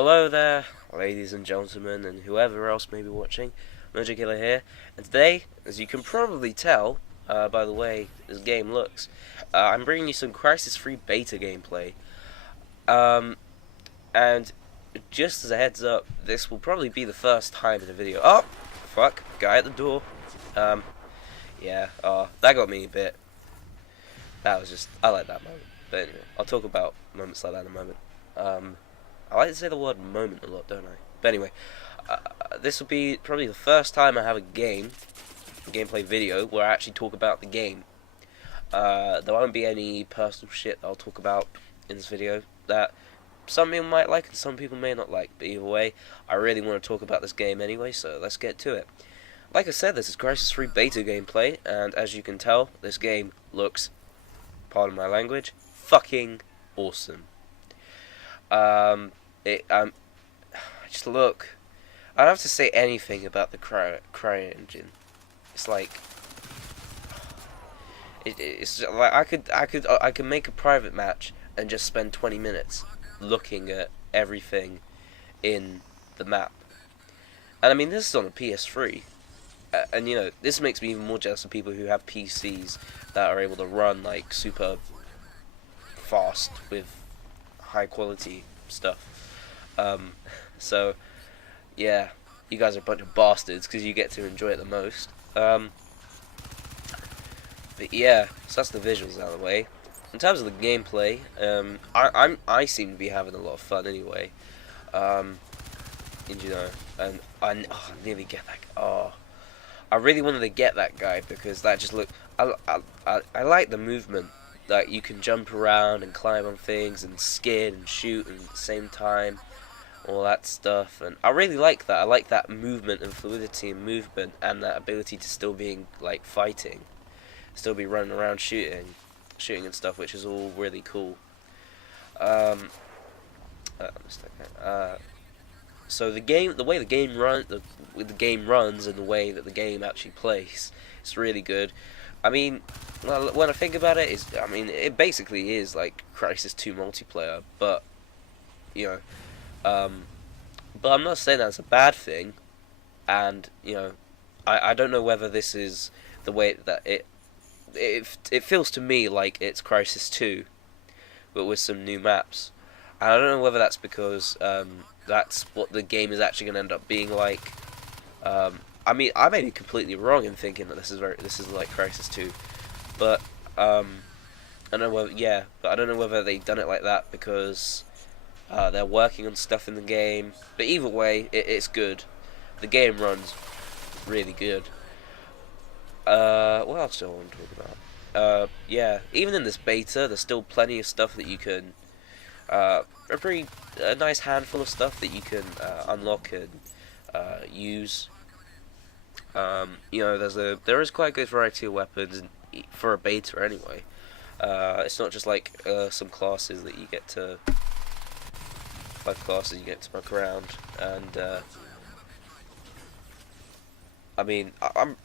Hello there, ladies and gentlemen, and whoever else may be watching. Mojo Killer here, and today, as you can probably tell by the way this game looks, I'm bringing you some Crysis Free beta gameplay. And just as a heads up, this will probably be the first time in a video. Oh, fuck, guy at the door. Yeah, that got me a bit. That was just, I like that moment. But anyway, I'll talk about moments like that in a moment. I like to say the word moment a lot, don't I? But anyway, this will be probably the first time I have a gameplay video, where I actually talk about the game. There won't be any personal shit that I'll talk about in this video that some people might like and some people may not like. But either way, I really want to talk about this game anyway, so let's get to it. Like I said, this is Crysis 3 beta gameplay, and as you can tell, this game looks, pardon my language, fucking awesome. Just look. I don't have to say anything about the Cry engine. It's like, it's like I could make a private match and just spend 20 minutes looking at everything in the map. And I mean, this is on a PS3. And you know, this makes me even more jealous of people who have PCs that are able to run like super fast with high quality stuff. So yeah, you guys are a bunch of bastards because you get to enjoy it the most. But yeah, so that's the visuals out of the way. In terms of the gameplay, I seem to be having a lot of fun anyway. And you know, and I nearly get that. I really wanted to get that guy because that just looked. I like the movement. Like, you can jump around and climb on things and skid and shoot at the same time, all that stuff. And I really like that. I like that movement and fluidity and movement and that ability to still being like fighting, still be running around shooting and stuff, which is all really cool. So the way the game runs and the way that the game actually plays, it's really good. I mean, well, when I think about it, it basically is like Crysis 2 multiplayer, but you know, but I'm not saying that's a bad thing, and you know, I don't know whether this is the way that it feels to me like it's Crysis 2, but with some new maps. And I don't know whether that's because that's what the game is actually going to end up being like. I mean, I may be completely wrong in thinking that this is like Crysis 2, but I don't know whether but I don't know whether they've done it like that because they're working on stuff in the game. But either way, it's good. The game runs really good. What else do I want to talk about? Yeah, even in this beta, there's still plenty of stuff that you can. A nice handful of stuff that you can unlock and use. You know, there is quite a good variety of weapons for a beta anyway. It's not just like some classes that you get to 5 classes you get to muck around, and I mean,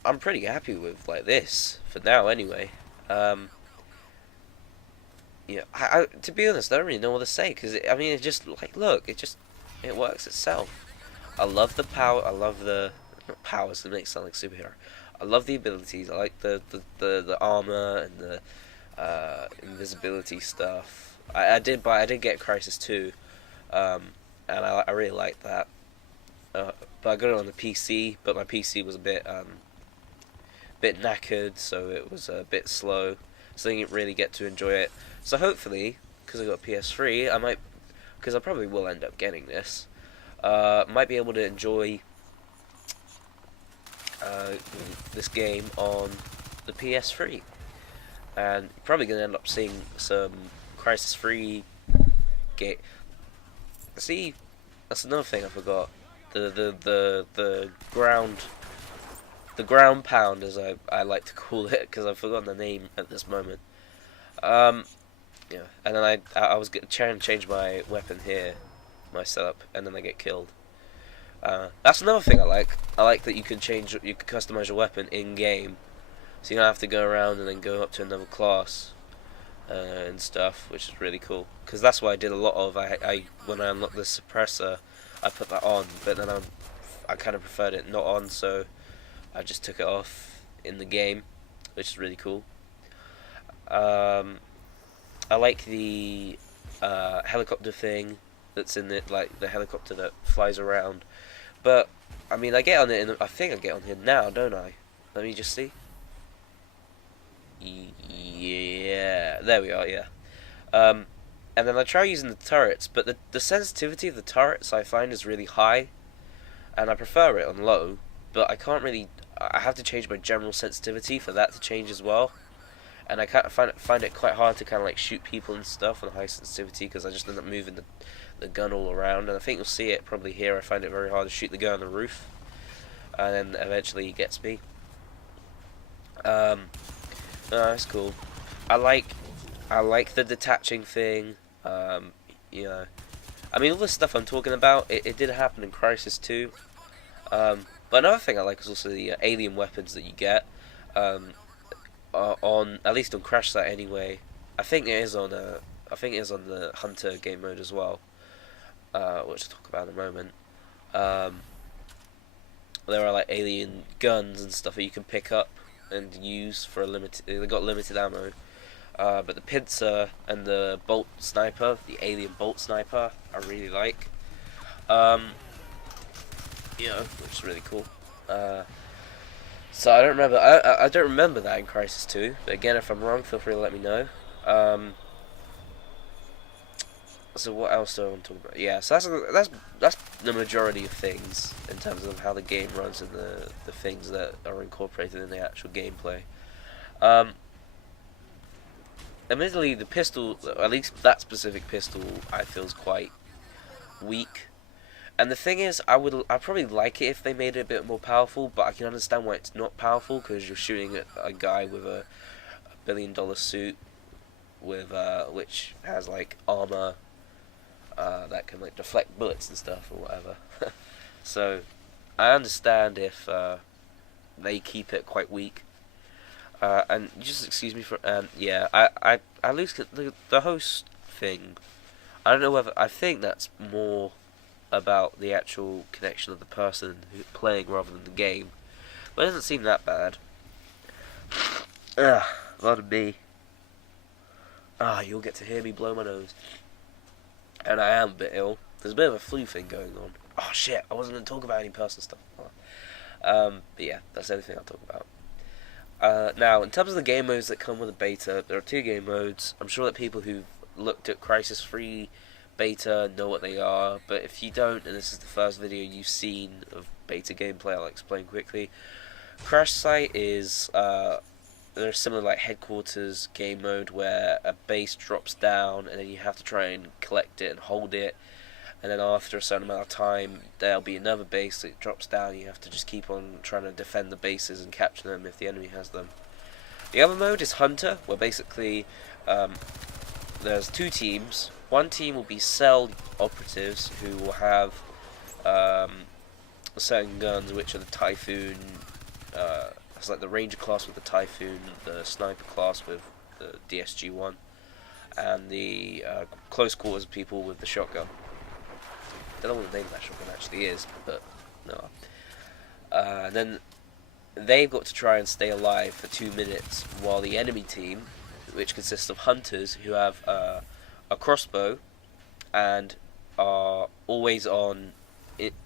I'm pretty happy with like this for now anyway. Yeah, to be honest, I don't really know what to say because I mean, it just like look, it works itself. I love the power. I love the not powers that make it sound like superhero. I love the abilities. I like the armor and the invisibility stuff. I did get Crysis 2, and I really liked that. But I got it on the PC, but my PC was a bit knackered, so it was a bit slow. So I didn't really get to enjoy it. So hopefully, because I got a PS3, because I probably will end up getting this, might be able to enjoy this game on the PS3, and probably gonna end up seeing some Crysis 3 game. See, that's another thing I forgot. The ground pound, as I like to call it, because I've forgotten the name at this moment. Yeah, and then I was trying to change my weapon here, my setup, and then I get killed. That's another thing I like. I like that you can customize your weapon in game, so you don't have to go around and then go up to another class. and stuff, which is really cool. Because that's what I did a lot of. When I unlocked the suppressor, I put that on, but then I kind of preferred it not on, so I just took it off in the game, which is really cool. Um, I like the helicopter thing that's in it, like the helicopter that flies around. But I mean, I get on it, I think I get on here now, don't I? Let me just see. Yeah, there we are. Yeah. Um, and then I try using the turrets, but the sensitivity of the turrets I find is really high, and I prefer it on low. But I can't really. I have to change my general sensitivity for that to change as well. And I kind of find it quite hard to kind of like shoot people and stuff on high sensitivity because I just end up moving the gun all around. And I think you'll see it probably here. I find it very hard to shoot the guy on the roof, and then eventually he gets me. No, that's cool. I like I like the detaching thing. You know, I mean all the stuff I'm talking about. It did happen in Crysis too. But another thing I like is also the alien weapons that you get. Um, on at least on Crash Site anyway. I think it is on the Hunter game mode as well, which I'll talk about in a moment. Um, there are like alien guns and stuff that you can pick up and use for a limited. They got limited ammo. But the pincer and the bolt sniper, the alien bolt sniper, I really like. Which is really cool. So I don't remember. I don't remember that in Crysis 2. But again, if I'm wrong, feel free to let me know. So what else do I want to talk about? Yeah, so that's the majority of things in terms of how the game runs and the things that are incorporated in the actual gameplay. Admittedly, the pistol, at least that specific pistol, I feel is quite weak. And the thing is, I probably like it if they made it a bit more powerful, but I can understand why it's not powerful because you're shooting at a guy with a $1 billion suit with which has like armor that can like deflect bullets and stuff or whatever. So I understand if they keep it quite weak. And just excuse me for yeah, I lose the host thing. I don't know whether I think that's more about the actual connection of the person playing rather than the game, but it doesn't seem that bad. Ugh, lot of me. You'll get to hear me blow my nose, and I am a bit ill. There's a bit of a flu thing going on. Oh shit! I wasn't going to talk about any personal stuff. But yeah, that's the only thing I'll talk about. Now, in terms of the game modes that come with the beta, there are 2 game modes. I'm sure that people who've looked at Crysis 3 beta know what they are, but if you don't, and this is the first video you've seen of beta gameplay, I'll explain quickly. Crash Site is there's similar like headquarters game mode where a base drops down and then you have to try and collect it and hold it, and then after a certain amount of time there'll be another base that drops down and you have to just keep on trying to defend the bases and capture them if the enemy has them. The other mode is Hunter, where basically there's 2 teams. One team will be cell operatives who will have certain guns, which are the Typhoon. It's like the Ranger class with the Typhoon, the Sniper class with the DSG-1, and the close quarters people with the shotgun. Don't know what the name of that shotgun actually is, but no. And then they've got to try and stay alive for 2 minutes, while the enemy team, which consists of hunters who have a crossbow and are always and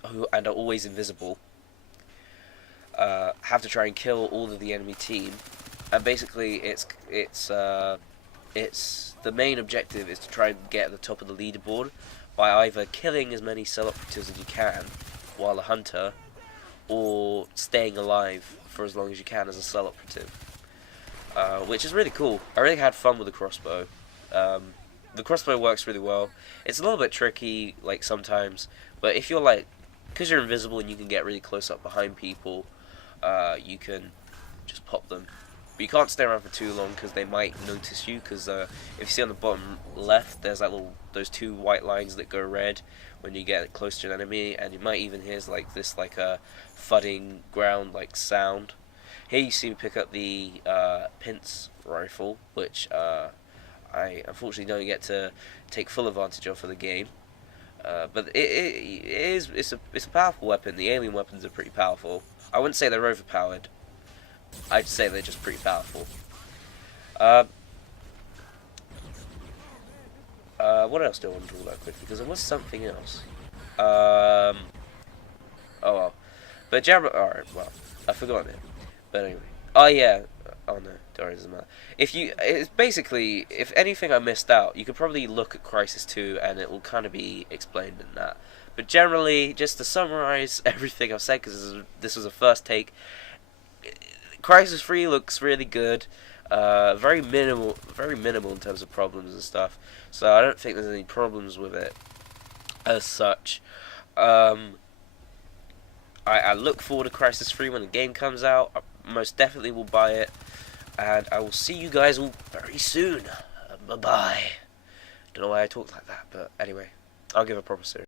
are always invisible, have to try and kill all of the enemy team. And basically it's the main objective is to try and get at the top of the leaderboard by either killing as many cell operatives as you can while a hunter, or staying alive for as long as you can as a cell operative, which is really cool. I really had fun with the crossbow. The crossbow works really well. It's a little bit tricky, like sometimes, but if you're like, because you're invisible and you can get really close up behind people, you can just pop them. But you can't stay around for too long because they might notice you. Because if you see on the bottom left, there's that those 2 white lines that go red when you get close to an enemy, and you might even hear like this a thudding ground like sound. Here you see me pick up the Pince rifle, which I unfortunately don't get to take full advantage of for the game. But it's a powerful weapon. The alien weapons are pretty powerful. I wouldn't say they're overpowered. I'd say they're just pretty powerful. Uh, what else do I want to talk about quickly? Because there was something else. Oh well. But alright, well, I've forgotten it. But anyway. Oh yeah. Oh no, sorry, it doesn't matter. It's basically, if anything I missed out, you could probably look at Crysis 2 and it will kind of be explained in that. But generally, just to summarize everything I've said, because this was a first take, Crysis 3 looks really good. Very minimal in terms of problems and stuff. So I don't think there's any problems with it as such. I look forward to Crysis 3 when the game comes out. I most definitely will buy it. And I will see you guys all very soon. Bye-bye. Don't know why I talked like that, but anyway. I'll give a proper series.